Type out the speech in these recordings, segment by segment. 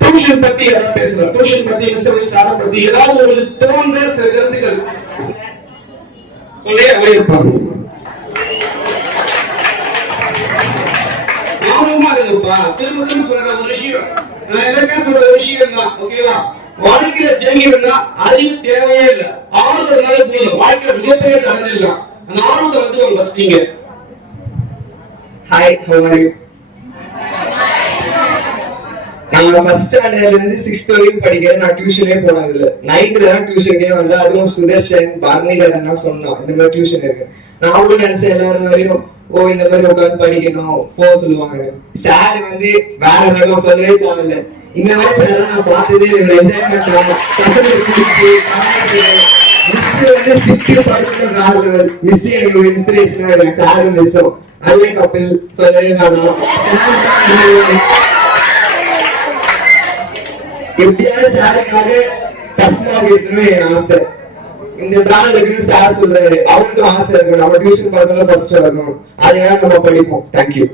Tuition பத்தி யாராவது பேசலாம்? டியூஷன் பத்தி, மிஸ் சார பத்தி ஏதாவது ஒரு தோன்ற சில கருத்துக்கள் சொல்லி அங்கே இருப்பாங்க. ஆர்வமா இருக்குப்பா. திரும்ப திரும்ப சொல்ற ஒரு விஷயம், நான் எல்லாருமே சொல்ற விஷயம் தான். ஓகேவா? வாழ்க்கையில ஜெயிக்கணும்னா அறிவு தேவையே இல்லை, ஆர்வம்னால போதும். வாழ்க்கையில மிகப்பெரிய அடைஞ்சிடலாம். அந்த ஆர்வத்தை வந்து அவங்க வச்சுட்டீங்க. Hi, how are you? நான் ஃபர்ஸ்ட் ஸ்டாண்டர்ட்ல இருந்து 6th வரைக்கும் படிக்கிறேன். நான் டியூஷனே போனதில்லை. 9th தான் டியூஷனுக்கே வந்து, அதுவும் சுதர்ஷன் பரணிதரன் சொன்னான் இந்த மாதிரி டியூஷன் இருக்கு. நான் அவ்வளவு நினைச்சேன் எல்லாரும் மாதிரியும் இந்த மாதிரி உட்காந்து படிக்கணும் போக சொல்லுவாங்க. சார் வந்து வேற வேகம் சொல்லவே தேவையில்லை. இந்த மாதிரி சார் நான் பார்த்ததே என்ஜாய்மெண்ட் மிஸ் எனக்கு ஒரு இன்ஸ்பிரேஷனா இருக்கு. சாரும் மிஸ்ஸும் அல்ல கப்பில் சொல்லவே வேணும். எப்படியாவது சாருக்காக கஷ்டமா பேசணும் என் ஆசை. இந்த பிராண்ட் சார் சொல்றாரு, அவருக்கும் ஆசை இருக்கு நம்ம டியூஷன் பசங்க ஃபர்ஸ்ட் வரணும், அதனால நம்ம படிப்போம். தேங்க்யூ.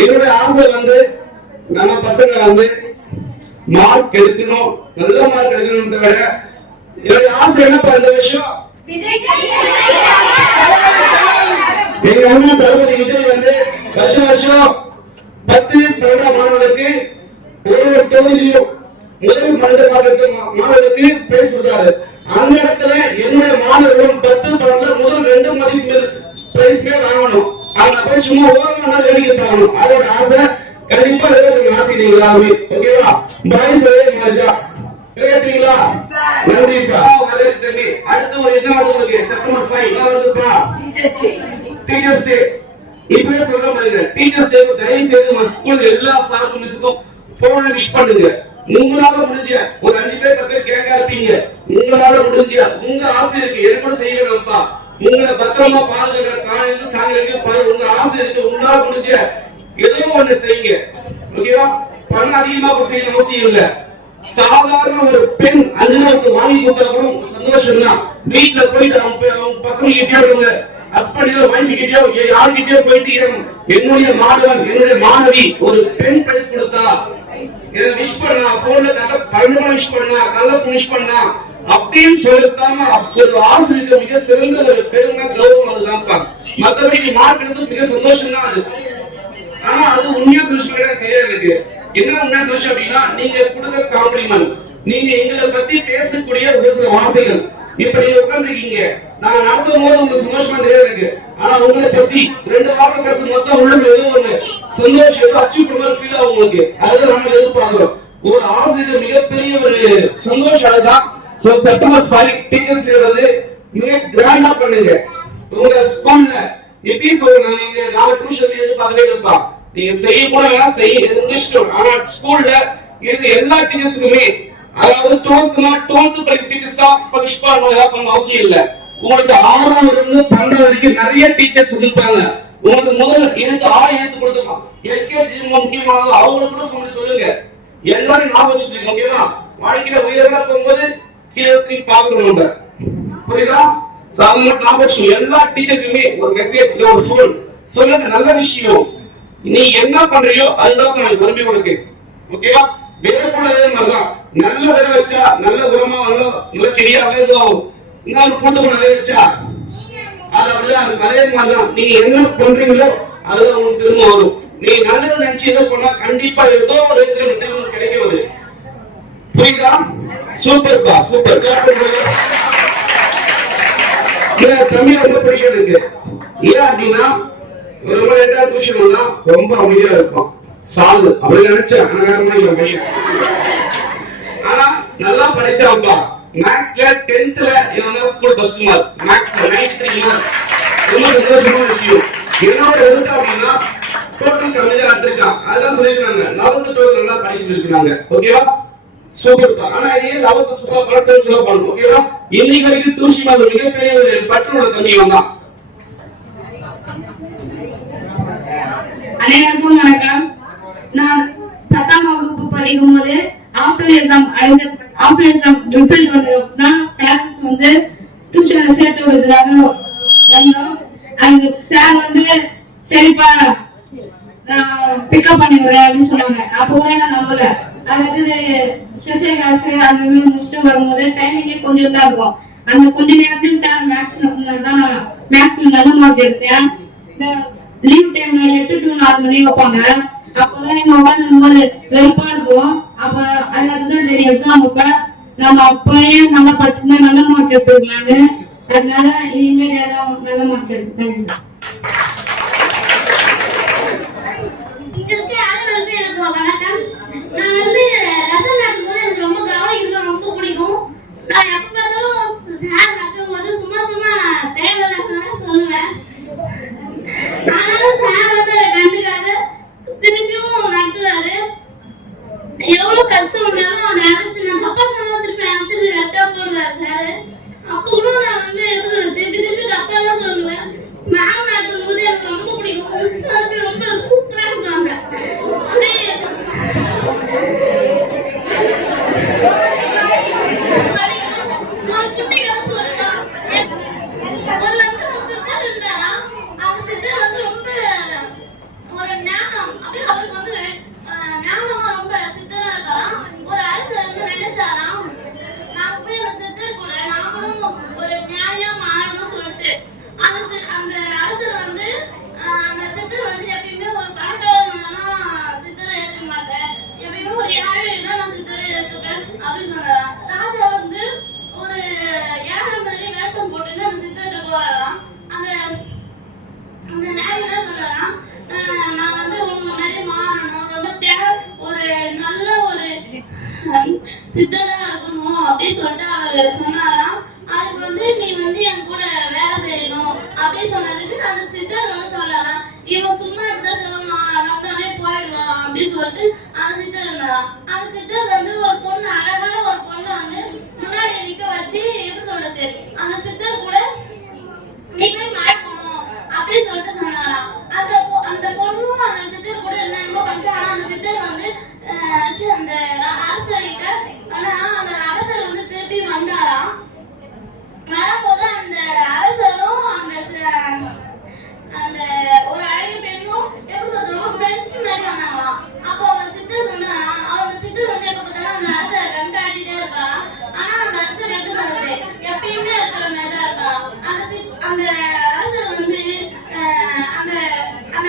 என்னோட ஆசை வந்து நம்ம பசங்க வந்து மார்க் எடுக்கணும், நல்ல மார்க் எடுக்கணும்ன்றத விட என்னோட ஆசை என்னப்பா இந்த விஷயம், எங்க அண்ணா தளபதி விஜய் வந்து வருஷம் வருஷம் 10, 12 மாணவர்களுக்கு ஒரு தொகுதியிலும் முதல் மாணவர்களுக்கு பிரைஸ் கொடுத்தாரு. அந்த இடத்துல என்னுடைய மாணவர்களும் 10, 12 முதல் 2 மதிப்பு பிரைஸ்மே வாங்கணும். அவங்க போய் சும்மா ஓரமா வேடிக்கை பார்க்கணும். அதோட ஆசை கண்டிப்பா ஆசைங்களா? ஓகேவா? பாய்ஸ் மாதிரியா கேட்டீங்களா? நன்றிப்பா. அடுத்து ஒரு என்ன வருது? செப்டம்பர் 5 என்ன வருதுப்பா? Teachers day. இப்பவே சொல்ற மாதிரி டீச்சர்ஸ் டே தயவு செய்து ஸ்கூல் எல்லா சாருக்கும் மிஸ்ஸுக்கும் போன விஷ் பண்ணுங்க. உங்களால முடிஞ்ச ஒரு 5 பேர் 10 பேர் கேட்க இருப்பீங்க. உங்களால முடிஞ்ச உங்க ஆசை இருக்கு, எனக்கு கூட செய்யணும்ப்பா, உங்களை பத்திரமா பாதுகாக்கிற காலையில சாயங்காலம் உங்க ஆசை இருக்கு, உங்களால முடிஞ்ச ஏதோ ஒண்ணு செய்யுங்க. ஓகேவா? பணம் அதிகமா செய்யணும் அவசியம் இல்ல. சாதாரண ஒரு பெண் 5 நாளுக்கு வாங்கி கொடுத்தா கூட சந்தோஷம் தான். வீட்டுல போயிட்டு அவங்க பசங்க கிட்டே ஹஸ்பண்ட் வைஃப் கிட்டயோ யார்கிட்டயோ போயிட்டு என்னுடைய மாணவன் என்னுடைய மாணவி ஒரு பெண் பிரைஸ் கொடுத்தா இதை விஷ் பண்ணா, போன்ல கண்டிப்பா விஷ் பண்ணா, நல்லா பினிஷ் பண்ணா அப்படின்னு சொல்லத்தாம ஒரு ஆசிரியருக்கு மிக சிறந்த ஒரு பெருமை கௌரவம் அதுதான். மற்றபடி மார்க் எடுத்து மிக சந்தோஷம் தான் அது. ஆனா அது உண்மையா சொல்லிட்டு தெரியாது எனக்கு. என்ன உண்மையா சொல்லிச்சு அப்படின்னா, நீங்க கொடுக்குற காம்ப்ளிமெண்ட், நீங்க எங்களை பத்தி பேசக்கூடிய ஒரு சில வார்த்தைகள், இப்ப நீங்க உட்காந்துருக்கீங்க, நான் நடத்தும் போது உங்களுக்கு சந்தோஷமா தெரியாது இருக்கு. ஆனா உங்களை பத்தி 2 வார்த்தை பேசும் மொத்தம் உள்ள ஏதோ ஒரு சந்தோஷம், ஏதோ அச்சீவ் பண்ண ஃபீல் ஆகும் உங்களுக்கு. அதுதான் நம்ம எதிர்பார்க்கிறோம். ஒரு ஆசிரியர் மிகப்பெரிய ஒரு சந்தோஷம் அதுதான். சோ செப்டம்பர் 5 டீச்சர்ஸ் டே வந்து மிக கிராண்டா பண்ணுங்க. உங்க ஸ்கூல்ல எப்படி சொல்லுங்க, நீங்க நாலு டியூஷன் எதிர்பார்க்கவே இருப்பா, நீங்க செய்ய கூட வேணா செய்ய. ஆனா ஸ்கூல்ல இருக்க எல்லா டீச்சர்ஸுக்குமே, அதாவது 12th படிக்கிற டீச்சர்ஸ் தான் விஷ் பண்ணணும் அவசியம் இல்ல. உங்களுக்கு 6ஆம் இருந்து 12 வரைக்கும் நிறைய டீச்சர்ஸ் இருப்பாங்க. உங்களுக்கு முதல்ல எனக்கு எடுத்து கொடுத்துருக்கோம். எல்கேஜி முக்கியமானது அவங்களுக்கு கூட சொல்லுங்க. எல்லாரும் ஞாபகம் வச்சுருக்கீங்க. ஓகேவா? வாழ்க்கையில உயர்வா போகும்போது கீழே பாக்கணும். புரியுதா? எல்லா டீச்சருக்குமே ஒரு மெசேஜ், ஒரு போன் சொல்லுங்க. நல்ல விஷயம் நீ என்ன பண்றியோ அதுதான் உரிமை உனக்கு. ஓகேவா? விதை கூட அதே மாதிரிதான். நல்ல விதை வச்சா நல்ல உரமா நல்ல செடியா வளரும். இன்னொரு கூட்டுக்கு நிறைய வச்சா அது அப்படிதான். அதே மாதிரிதான் நீங்க என்ன பண்றீங்களோ அதுதான் உங்களுக்கு திரும்ப வரும். நீ நல்லது நினைச்சு என்ன பண்ணா கண்டிப்பா ஏதோ ஒரு திரும்ப கிடைக்கும். அது புரியுதா? சூப்பர்ப்பா, சூப்பர். தமிழ் ரொம்ப பிடிக்கிறது இருக்கு. ஏன் அப்படின்னா ரொம்ப லேட்டா டியூஷன் வந்தா ரொம்ப அமைதியா இருக்கும். சாது அப்படி நினைச்சேன். ஆனா நல்லா படிச்சாப்பா. மேக்ஸ்ல 10th ஸ்கூல் ஃபர்ஸ்ட் மார்க். மேக்ஸ்ல 93 மார்க். ரொம்ப சந்தோஷமான விஷயம். என்னோட எதுக்கு அப்படின்னா டோட்டல் கம்மியா எடுத்திருக்கான். அதான் சொல்லிருக்காங்க 11th 12th நல்லா படிச்சு சொல்லிருக்காங்க. ஓகேவா? சூப்பர். ஆனா இதே 11th சூப்பரா படிச்சு சொல்ல போறோம். ஓகேவா? இன்னைக்கு வரைக்கும் டியூஷன் ஒரு மிகப்பெரிய ஒரு பற்றோட தம்பி வந்தான். அனைவருக்கும் வணக்கம். நான் 10ஆம் வகுப்பு படிக்கும் போது ஆஃப்டர் எக்ஸாம் ரிசல்ட் வந்ததுதான் பேரண்ட்ஸ் வந்து டியூஷன்ல சேர்த்து விடுறதுக்காக வந்தோம். அங்க சார் வந்து சரிப்பா நான் பிக்கப் பண்ணி விடுறேன் அப்படின்னு சொன்னாங்க. அப்போ கூட நான் நம்பல. அதாவது ஸ்பெஷல் கிளாஸ் அந்த மாதிரி முடிச்சுட்டு வரும்போது டைமிங்கே கொஞ்சம் தான் இருக்கும். அந்த கொஞ்ச நேரத்துல சார் மேக்ஸ் தான் நான் மேக்ஸ்ல நல்ல மார்க் எடுத்தேன். இந்த லீவ் டைம்ல 8 to 4 மணி வைப்பாங்க. அப்போதான் எங்க உட்காந்து போது வெறுப்பா இருக்கும். அப்ப அதுதான் தெரியும் எக்ஸாம் அப்ப நம்ம அப்பயே நல்லா படிச்சிருந்தா நல்ல மார்க் எடுத்துக்கலான்னு. அதனால இனிமேல் ஏதாவது நல்ல மார்க் எடுத்து வணக்கம். நான் லெசன் நடக்கும்போது எனக்கு ரொம்ப கவனிக்கிறது ரொம்ப பிடிக்கும். நான் எப்ப பார்த்தாலும் சார் நடக்கும்போது சும்மா தேவையில்லை சொல்லுவேன். ஆனாலும் சார் கண்டுக்காது திருப்பியும் நடத்துவாரு. எவ்வளவு கஷ்டம் இருந்தாலும் அதை அரைச்சு நான் தப்பா சொன்னா திருப்பி அரைச்சு ரெட்டா போடுவாரு சாரு. அப்ப கூட நான் திருப்பி தப்பா தான் சொல்லுவேன். மேம் நடத்தும் போது எனக்கு ரொம்ப பிடிக்கும். ரொம்ப சூப்பரா இருக்காங்க. சித்தரா இருக்கணும் அப்படின்னு சொல்லிட்டு அவர் சொன்னாராம். அதுக்கு நீ என் கூட வேலை செய்யணும் அப்படின்னு சொன்னதுக்கு அந்த சித்தர் சொல்லலாம். இவன் சும்மா இப்படிதான் சொல்லணும் வந்தாலே போயிடுவான் அப்படின்னு சொல்லிட்டு அந்த சித்தர் இருந்தாராம். அந்த சித்தர் ஒரு பொண்ணு அழகான ஒரு பொண்ணு முன்னாடி நிக்க வச்சு எப்படி சொல்றது அந்த சித்தர் கூட நீ போய் மாட்டணும் அப்படின்னு சொல்லிட்டு சொன்னாராம். அந்த பொண்ணும் அந்த சித்தர் கூட என்னமோ பண்ணா. அந்த சித்தர் அந்த அரசர்கிட்ட ஆனா அந்த அரசர் திருப்பி வந்தாராம். வரும்போது அந்த அரசரும் அந்த ஒரு அழகிய பெண்ணும் எப்படி சொல்றோம் ஃப்ரெண்ட்ஸ் மாதிரி வந்தாங்களாம். அப்போ அவங்க சித்தர் சொன்னாராம். அவங்க சித்தர் எப்ப பார்த்தாலும் அந்த அரசரை கண்காட்சிட்டே இருக்கலாம். ஆனா அந்த அரசர் எப்படி சொல்றது எப்பயுமே இருக்கிற மாதிரி தான் இருக்கலாம். அந்த அரசர் அந்த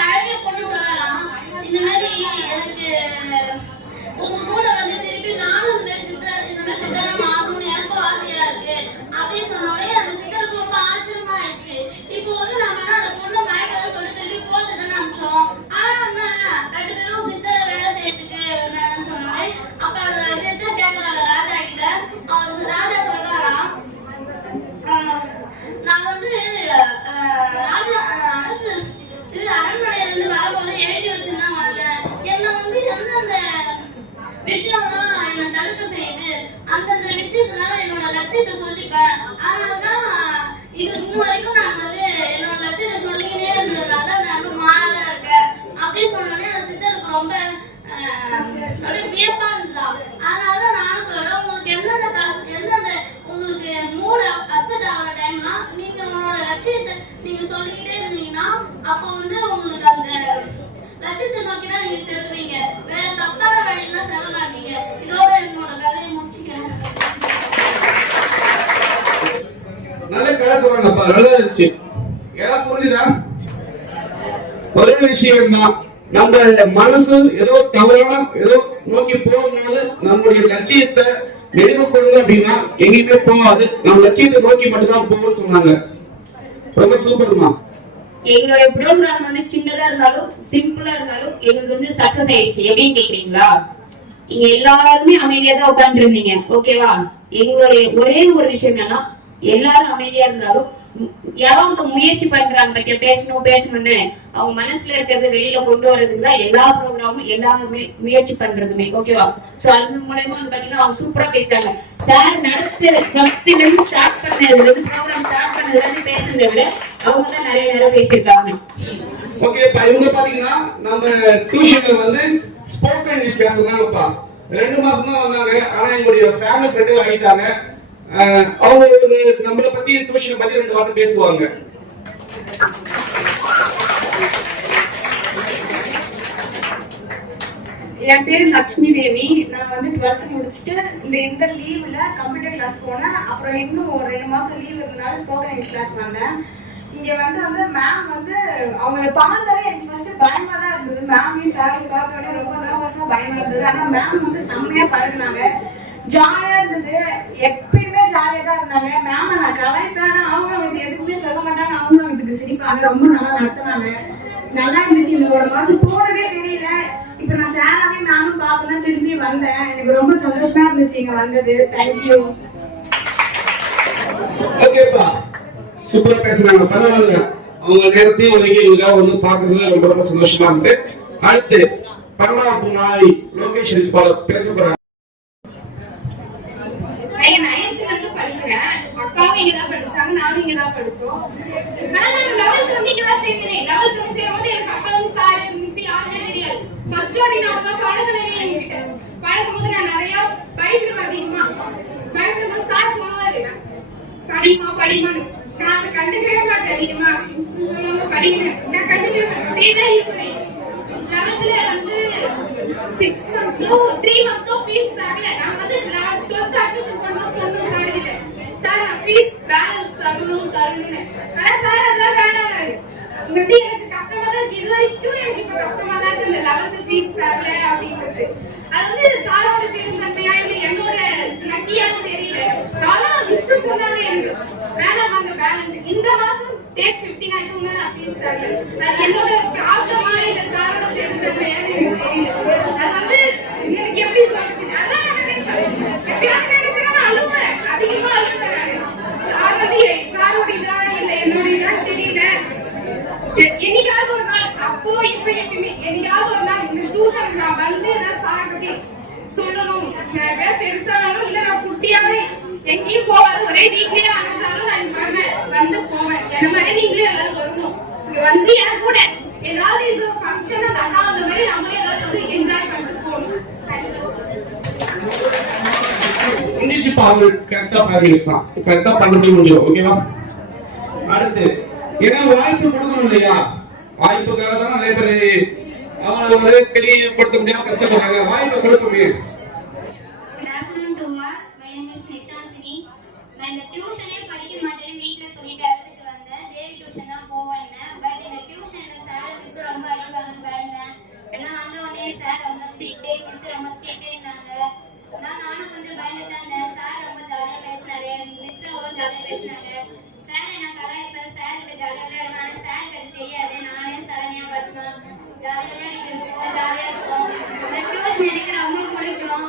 அழகிய பொண்ணு சொல்லலாம். இந்த மாதிரி எனக்கு உங்க கூட திருப்பி நானும் இந்த மாதிரி சித்தரம் ஆகணும்னு எனக்கும் ஆசையா இருக்கு அப்படின்னு சொன்னோடனே அந்த சித்தருக்கு ரொம்ப ஆச்சரியமா ஆயிடுச்சு. இப்போ நம்ம அந்த பொண்ணு மயக்கதை சொல்லி திருப்பி போட்டு தானே அனுப்பிச்சோம். ஆனா 2 பேரும் சித்தரை வேலை செய்யறதுக்கு சொன்னோடனே அப்ப அந்த சித்தர் கேட்கறாங்க ராஜா கிட்ட. அவர் ராஜா சொல்றாராம் நான் ராஜா அரசு அரண்மனையில இருந்து வரும்போது எழுதி வச்சுதான் வந்தேன். என்ன எந்தெந்த விஷயம்தான் என்ன தடுக்க செய்யுது அந்தந்த விஷயத்தினால என்னோட லட்சியத்தை சொல்லிப்பேன். அதனாலதான் இது இன்னும் வரைக்கும் நான் என்னோட லட்சியத்தை சொல்லிக்கிட்டே இருந்ததுனால நான் மாறல இருக்கேன் அப்படின்னு சொன்னோடனே அந்த சித்தருக்கு ரொம்ப வியப்பா இருந்தான். அதனால நான் சொல்றேன் உங்களுக்கு எந்தெந்த உங்களுக்கு மூட அப்செட் ஆகிற டைம்னா நீங்க உங்களோட லட்சியத்தை நீங்க சொல்லிக்கிட்டே இருந்தீங்கன்னா அப்போ உங்களுக்கு அந்த லட்சியத்தை நோக்கிதான் நீங்க செல்வீங்க. வேற தப்பான வழியெல்லாம் செல்ல மாட்டீங்க. இதோட என்னோட வேலையை முடிச்சுக்கிறேன். நல்ல கதை சொல்றாங்கப்பா, நல்லா இருந்துச்சு. ஏதாவது புரிஞ்சுதா? ஒரே விஷயம் தான், நம்ம மனசு ஏதோ தவறான ஏதோ நோக்கி போகும்போது நம்முடைய லட்சியத்தை நெருங்க கொள்ளுங்க அப்படின்னா எங்கேயுமே போகாது. நம்ம லட்சியத்தை நோக்கி மட்டும்தான் போகணும்னு சொன்னாங்க. ரொம்ப சூப்பர்மா. எங்களுடைய ப்ரோக்ராம் சின்னதா இருந்தாலும் சிம்பிளா இருந்தாலும் எங்களுக்கு சக்சஸ் ஆயிடுச்சு. எப்படின்னு கேக்குறீங்களா? நீங்க எல்லாருமே அமைதியா தான் உட்கார்ந்து இருந்தீங்க. ஓகேவா? எங்களுடைய ஒரே ஒரு விஷயம் என்னன்னா எல்லாரும் அமைதியா இருந்தாலும் யாராவது முயற்சி பண்றாங்க பேசணும்னு அவங்க மனசுல இருக்கிறது வெளியில கொண்டு வர்றதுக்கு தான் எல்லா ப்ரோக்ராமும் எல்லாருமே முயற்சி பண்றதுமே. ஓகேவா? சோ அது மூலமா பாத்தீங்கன்னா அவங்க சூப்பரா பேசிட்டாங்க. சார் நடத்திலிருந்து ஸ்டார்ட் பண்ணதுல ப்ரோக்ராம் ஸ்டார்ட் பண்ணதுல இருந்து பேசுறதை விட அவங்க தான் நிறைய நேரம் பேசியிருக்காங்க. ஓகே, இவங்க பாத்தீங்கன்னா நம்ம டியூஷன்ல ஸ்போக்கன் இங்கிலீஷ் கிளாஸ் தாங்கப்பா 2 மாசம் தான் வந்தாங்க. ஆனா எங்களுடைய ஃபேமிலி ஃப்ரெண்ட் ஆகிட்டாங்க. அவங்க நம்மளை பத்தி டியூஷனை பத்தி 2 வார்த்தை பேசுவாங்க. என் பேரு லட்சுமி தேவி. நான் வந்து 12th முடிச்சுட்டு இந்த லீவ்ல கம்ப்யூட்டர் கிளாஸ் போனேன். அப்புறம் இன்னும் ஒரு 2 மாசம் லீவ் இருந்தாலும் ஸ்போக்கன் கிளாஸ் வந்தேன். இங்க வந்து மேம் வந்து அவங்களை பார்த்தாலே எனக்கு ஃபர்ஸ்ட் பயமா தான் இருந்தது. மேமையும் சாரையும் பார்த்தோன்னே ரொம்ப நர்வஸா பயமா இருந்தது. ஆனா மேம் வந்து செம்மையா பழகினாங்க, ஜாலியா இருந்தது. எப்பயுமே ஜாலியா தான் இருந்தாங்க. மேம நான் கலாய்ப்பேன், அவங்க வந்து எதுவுமே சொல்ல மாட்டாங்க, அவங்களும் இதுக்கு சிரிப்பாங்க. ரொம்ப நல்லா நடத்துனாங்க, நல்லா இருந்துச்சு. இந்த 1 மாசம் போறதே தெரியல. இப்ப நான் சேராவே நானும் பார்க்கணும் திரும்பி வந்தேன். எனக்கு ரொம்ப சந்தோஷமா இருந்துச்சு இங்க வந்தது. தேங்க்யூ. ஓகேப்பா, சூப்பரா பேசுறாங்க, பரவாயில்ல. அவங்க நேரத்தையும் ஒதுக்கி எங்களுக்காக வந்து பாக்குறது ரொம்ப ரொம்ப சந்தோஷமா இருக்கு. அடுத்து 12வது நாள் லோகேஷ் பேச போறாங்க. நான் 9th வந்து படிக்கிறேன். அக்காவும் இங்கதான் படிச்சாங்க, நானும் இங்கதான் படிச்சோம். ஆனா நான் 11th வந்து இங்கதான் சேர்ந்தேன். 11th வந்து சேரும்போது எனக்கு அக்கா வந்து சார் மிஸ் யாருமே தெரியாது. ஃபர்ஸ்ட் வாட்டி நான் தான் பழகுறேனே என்கிட்ட. பழகும்போது நான் நிறைய பயப்படுவேன். அதிகமா பயப்படும்போது சார் சொல்லுவாரு படிமா படிமான்னு. நான் அதை கண்டுக்கவே மாட்டேன். அதிகமா சொல்லுவாங்க படிக்கணும், நான் கண்டுக்கவே மாட்டேன். 11th வந்து 6 months 3 months ஃபீஸ் தரல. நான் வந்து 12th அட்மிஷன் சொன்னோம் சார் கிட்ட, சார் நான் ஃபீஸ் பேலன்ஸ் தரணும். ஆனா சார் அதெல்லாம் வேணாம், வந்து எனக்கு கஷ்டமா தான் இருக்கு. இது வரைக்கும் எனக்கு இப்ப கஷ்டமா தான் இருக்கு இந்த 11th ஃபீஸ் தரல அப்படின்றது. அது வந்து சாரோட பெருந்தன்மையா இல்லை என்னோட நட்டியான்னு தெரியல. ஆனா மிஸ் சொன்னாங்க எனக்கு வேணாம் அந்த பேலன்ஸ். இந்த மாசம் டேட் 15 ஆச்சு, நான் ஃபீஸ் தரல. அது என்னோட ஆசமா இல்ல சாரோட பெருந்தன்மையான்னு எனக்கு தெரியல. அது வந்து எனக்கு எப்படி சொல்றது, அதான் நான் எப்பயாவது நினைக்கிறேன் அழுவேன், அதிகமா அழுவேன். சார் வந்து சாரோட இதா இல்ல என்னோட இதான் தெரியல. என்னைக்காவது ஒரு நாள் அப்போ இப்ப எப்பயுமே என்னைக்காவது ஒரு நாள் இந்த டியூஷன் நான் வந்து ஏதாவது சார் பத்தி சொல்லணும். நிறைய பெருசானாலும் இல்ல நான் குட்டியாவே எங்கேயும் போகாது, ஒரே வீட்லயே அனுப்பிச்சாலும் நான் வருவேன், வந்து போவேன். என்ன மாதிரி நீங்களும் எல்லாரும் வரணும். இங்க வந்து என் கூட ஏதாவது இது ஃபங்க்ஷன் அந்த அக்கா அந்த மாதிரி நம்மளே ஏதாவது வந்து என்ஜாய் பண்ணிட்டு போகணும். முடிஞ்சு பாருங்க, கரெக்டா பேசலாம். கரெக்டா பண்ணிட்டு முடியும். ஓகேவா? அடுத்து ஏன்னா வாய்ப்பு கொடுக்கணும் இல்லையா? வாய்ப்புக்காக தான் நிறைய பேர் அவங்க வந்து தெரியப்படுத்த முடியாம கஷ்டப்படுறாங்க. வாய்ப்பு கொடுக்கவே. நான் இந்த டியூஷனே படிக்க மாட்டேன்னு வீட்டுல சொல்லிட்டு இடத்துக்கு வந்தேன். தேவி டியூஷன் தான் போவேன். பட் இந்த டியூஷன்ல சார் மிஸ் ரொம்ப அடிப்பாங்கன்னு பயந்தேன். எல்லாம் வந்த உடனே சார் ரொம்ப ஸ்ட்ரிக்டே, மிஸ் ரொம்ப ஸ்ட்ரிக்டேன்னாங்க. நானும் கொஞ்சம் பயந்துட்டு இருந்தேன். சார் ரொம்ப ஜாலியா பேசினாரு, மிஸ் ரொம்ப ஜாலியா பேசினாங்க. சார் என்ன கலாய்ப்பேன், சார் கிட்ட ஜாலியா விளையாடுவேன். ஆனா சாருக்கு அது தெரியாது. நானே சரணியா பார்த்துவேன், ஜாலியா விளையாடிட்டு இருப்போம், ஜாலியா இருக்கும். இந்த டியூஷன் எனக்கு ரொம்ப பிடிக்கும்.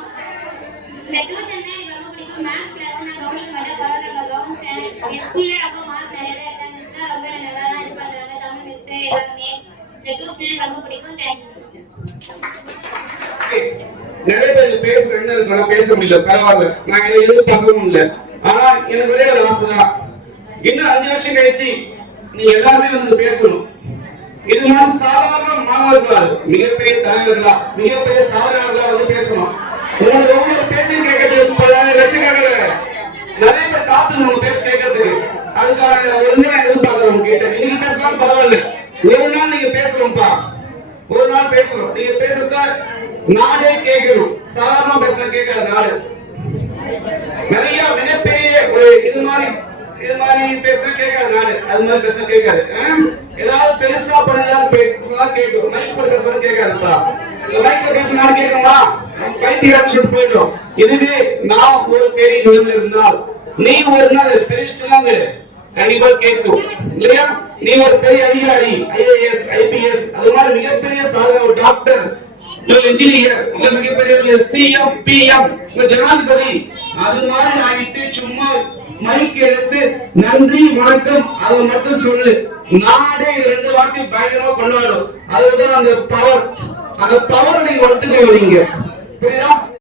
இந்த டியூஷன் தான் எனக்கு ரொம்ப பிடிக்கும். மேத்ஸ் கிளாஸ் நான் கவனிக்க மாட்டேன், பரவாயில்ல கவனிச்சேன். என் ஸ்கூல்ல ரொம்ப மார்க் நிறைய தான் எடுத்தாங்க. மிஸ் தான் ரொம்ப நல்லா இது பண்றாங்க, தமிழ் மிஸ் எல்லாருமே. இந்த டியூஷன் எனக்கு ரொம்ப பிடிக்கும். Thank you sir. நிறைய பேர் பேசுற என்ன இருக்கு, பேச முடியல, பரவாயில்ல, நான் இதை எதிர்பார்க்கவும் இல்லை. ஆனா எனக்கு ஒரே ஒரு ஆசைதான், இன்னும் 5 வருஷம் கழிச்சு நீங்க எல்லாருமே வந்து பேசணும். இது மாதிரி சாதாரண மாணவர்களா, மிகப்பெரிய தலைவர்களா, மிகப்பெரிய சாதனைகளா வந்து பேசணும். உங்களுக்கு ஒவ்வொரு பேச்சையும் கேட்கறதுக்கு 10,000 லட்சக்கணக்கில் நிறைய பேர் காத்து உங்க பேச கேட்கறதுக்கு. அதுக்கான ஒழுங்கு நான் எதிர்பார்க்கிறேன் உங்ககிட்ட. நீங்க பேசலாம் பரவாயில்ல, ஒரு நாள் நீங்க பேசணும்ப்பா, ஒரு நாள் பேசணும். நீங்க பேசுறத நாடே கேட்கணும். சாதாரண பேச கேட்காத நாடு. நிறைய மிகப்பெரிய ஒரு இது மாதிரி பேச கேட்காது நாடு. அது மாதிரி பேச கேட்காது. ஏதாவது பெருசா பண்ணா கேட்கும். மைக் போட்டு பேச கேட்காதுப்பா. மைக்ல பேசினா கேட்குமா? பைத்தியம் போயிடும். இதுவே நான் ஒரு பெரிய நிலையில் இருந்தால், நீ ஒரு நாள் பெரிய கண்டிப்பா கேட்கும் இல்லையா? நீ ஒரு பெரிய அதிகாரி, IAS, IPS, அது மாதிரி மிகப்பெரிய சாதனை, ஒரு டாக்டர், இன்ஜினியர், மிகப்பெரிய CM, PM, ஜனாதிபதி, அது மாதிரி ஆகிட்டு சும்மா மைக் எடுத்து நன்றி வணக்கம் அதை மட்டும் சொல்லு. நாடே இது 2 வார்த்தை பயங்கரமா கொண்டாடும். அதுதான் அந்த பவர். அந்த பவர் நீங்க ஒத்துக்க வரீங்க. புரியுதா?